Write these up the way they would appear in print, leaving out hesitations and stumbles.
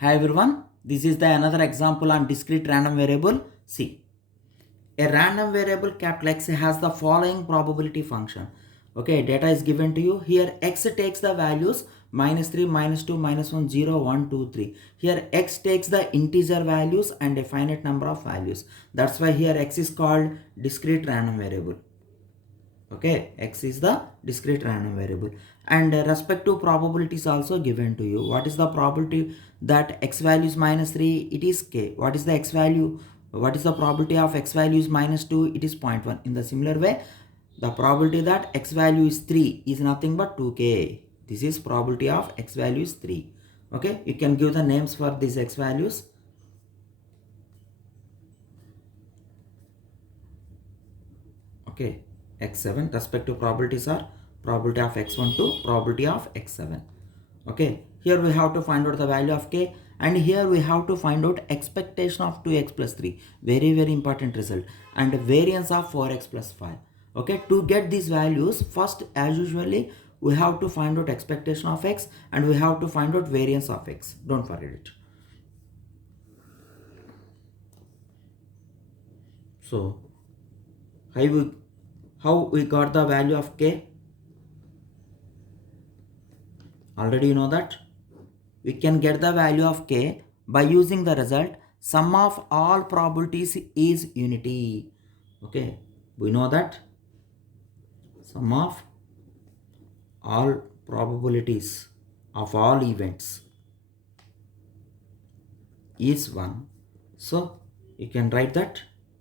Hi everyone, this is the another example on discrete random variable C. A random variable capital X has the following probability function. Okay, data is given to you. Here X takes the values minus 3, minus 2, minus 1, 0, 1, 2, 3. Here X takes the integer values and a finite number of values. That's why here X is called discrete random variable. Okay, X is the discrete random variable, and respective probability is also given to you. What is the probability that X value is minus 3? It is K. What is the X value? What is the probability of X value is minus 2? It is 0.1. In the similar way, the probability that X value is 3 is nothing but 2K. This is probability of X value is 3. Okay, you can give the names for these X values. Okay, X7 respective probabilities are probability of X1 to probability of X7. Okay, here we have to find out the value of K, and here we have to find out expectation of 2x plus 3, very important result, and variance of 4x plus 5. Okay, to get these values, first as usually we have to find out expectation of X and we have to find out variance of X. Don't forget it. So how we got the value of K? Already you know that we can get the value of K by using the result sum of all probabilities is unity. Okay, we know that sum of all probabilities of all events is 1. So you can write that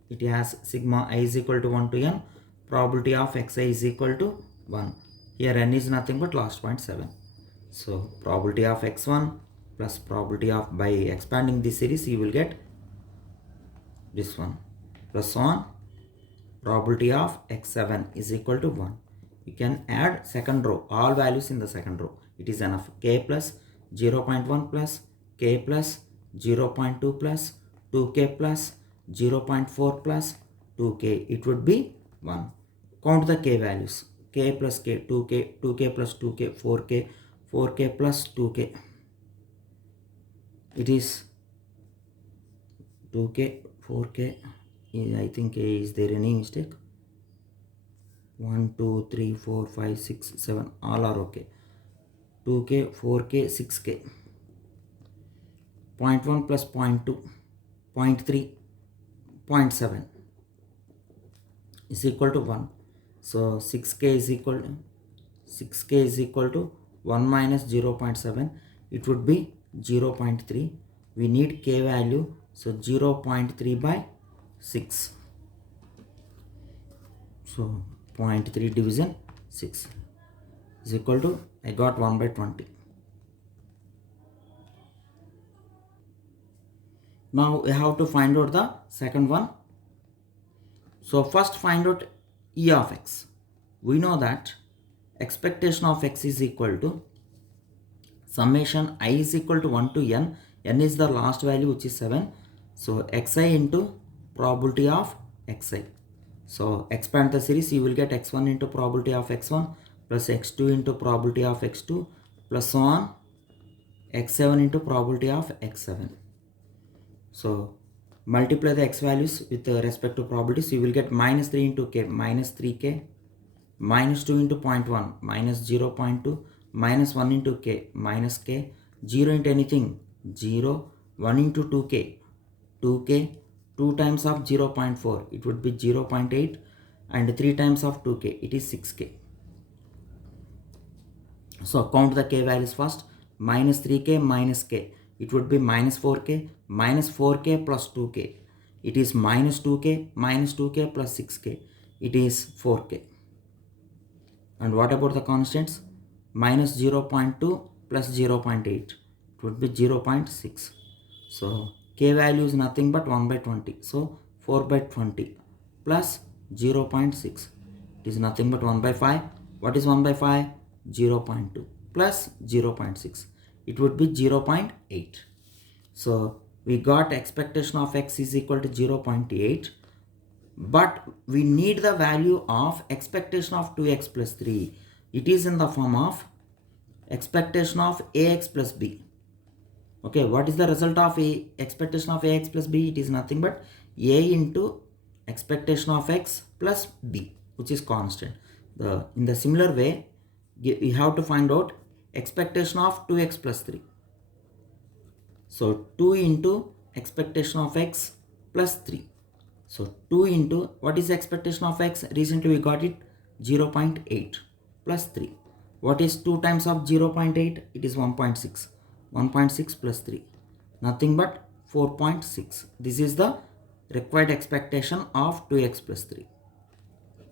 it has sigma I is equal to 1 to n, probability of xi is equal to 1. Here n is nothing but last point 7. So probability of x1 plus probability of, by expanding this series you will get this one, plus on probability of x7 is equal to 1. You can add second row, all values in the second row. It is enough. K plus 0.1 plus K plus 0.2 plus 2K plus 0.4 plus 2K. It would be 1. Count the K values. K plus K, 2K, 2K plus 2K, 4K, 4K plus 2K. It is 2K, 4K. I think is there any mistake? 1, 2, 3, 4, 5, 6, 7, all are okay. 2K, 4K, 6K. 0.1 plus 0.2, 0.3, 0.7 is equal to 1. So 6K is equal to 1 minus 0.7. It would be 0.3. We need K value, so 0.3 by 6. So 0.3 division 6 is equal to, I got 1 by 20. Now we have to find out the second one. So first find out E of x. We know that expectation of x is equal to summation I is equal to 1 to n. N is the last value, which is 7. So xi into probability of xi. So expand the series, you will get x1 into probability of x1 plus x2 into probability of x2 plus so on x7 into probability of x7. So multiply the x values with respect to probabilities. You will get minus 3 into k, minus 3k, minus 2 into 0.1, minus 0.2, minus 1 into k, minus k, 0 into anything, 0, 1 into 2k, 2k, 2 times of 0.4, it would be 0.8, and 3 times of 2k, it is 6k. So count the k values first. Minus 3k minus k, it would be minus 4k, minus 4k plus 2k, it is minus 2k, minus 2k plus 6k, it is 4k. And what about the constants? Minus 0.2 plus 0.8, it would be 0.6. So k value is nothing but 1 by 20. So 4 by 20 plus 0.6, it is nothing but 1 by 5. What is 1 by 5? 0.2 plus 0.6, it would be 0.8. So we got expectation of x is equal to 0.8, but we need the value of expectation of 2x plus 3. It is in the form of expectation of ax plus b. Okay, what is the result of a expectation of ax plus b? It is nothing but a into expectation of x plus b, which is constant. In the similar way, we have to find out expectation of 2x plus 3. So 2 into expectation of x plus 3. So 2 into, what is the expectation of x? Recently we got it 0.8 plus 3. What is 2 times of 0.8? It is 1.6. 1.6 plus 3. Nothing but 4.6. This is the required expectation of 2x plus 3.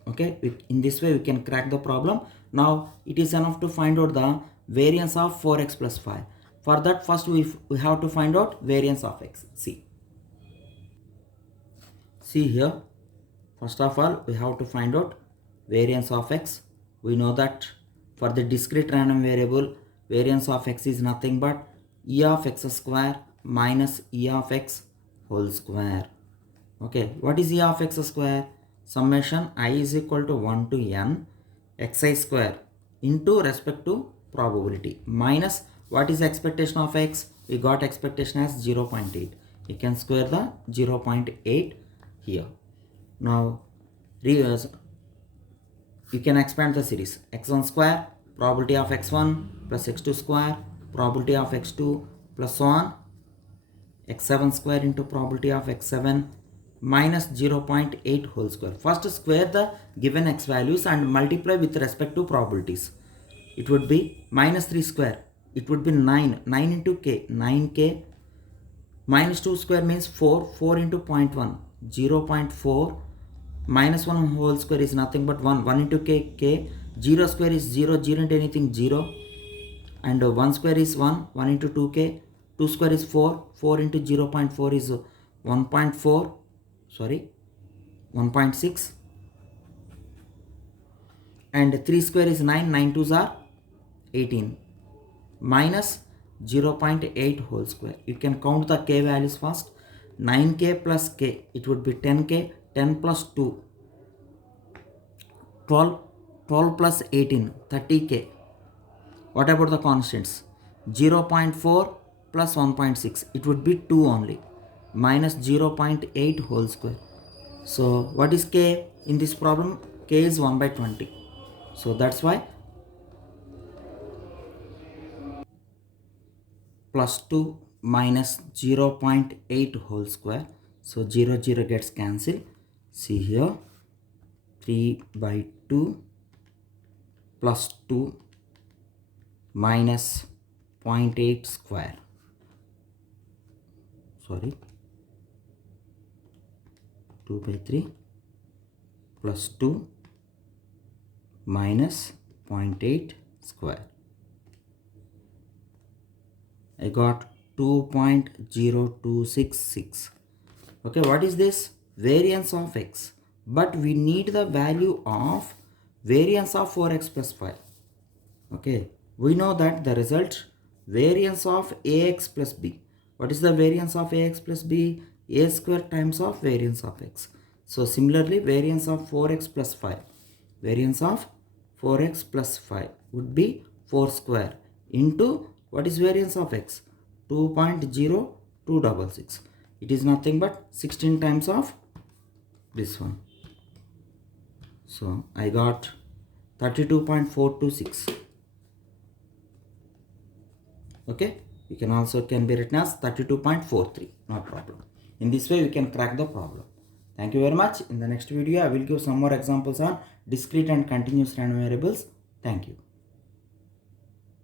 Okay, in this way we can crack the problem. Now it is enough to find out the variance of 4x plus 5. For that, first we have to find out variance of x. See here, first of all we have to find out variance of x. We know that for the discrete random variable, variance of x is nothing but e of x square minus e of x whole square. Okay, what is e of x square? Summation I is equal to 1 to n xi square into respect to probability minus what is the expectation of x? We got expectation as 0.8. You can square the 0.8 here. Now you can expand the series. X1 square, probability of x1 plus x2 square, probability of x2 plus so on, x7 square into probability of x7 minus 0.8 whole square. First square the given x values and multiply with respect to probabilities. It would be minus 3 square. It would be 9. 9 into k. 9k minus 2 square means 4. 4 into 0.1. 0.4 minus 1 whole square is nothing but 1. 1 into k. 0 square is 0. 0 into anything 0. And 1 square is 1. 1 into 2k. 2 square is 4. 4 into 0.4 is 1.4. Sorry, 1.6. And 3 square is 9. 9 twos are 18. Minus 0.8 whole square. You can count the k values first. 9k plus k, it would be 10k. 10 plus 2, 12. 12 plus 18, 30k. What about the constants? 0.4 plus 1.6, it would be 2 only. Minus 0.8 whole square. So what is k in this problem? K is 1 by 20. So that's why plus 2 minus 0.8 whole square. So 0 0 gets cancelled. See here, 3 by 2 plus 2 minus 0.8 square. Sorry, 2 by 3 plus 2 minus 0.8 square. I got 2.0266. Okay, what is this? Variance of x. But we need the value of variance of 4x plus 5. Okay, we know that the result variance of ax plus b. What is the variance of ax plus b? A square times of variance of x. So similarly, variance of 4x plus 5. Variance of 4x plus 5 would be 4 square into what is variance of x? 2.0266. It is nothing but 16 times of this one. So I got 32.426. Okay, you can also be written as 32.43. No problem. In this way we can crack the problem. Thank you very much. In the next video I will give some more examples on discrete and continuous random variables. Thank you.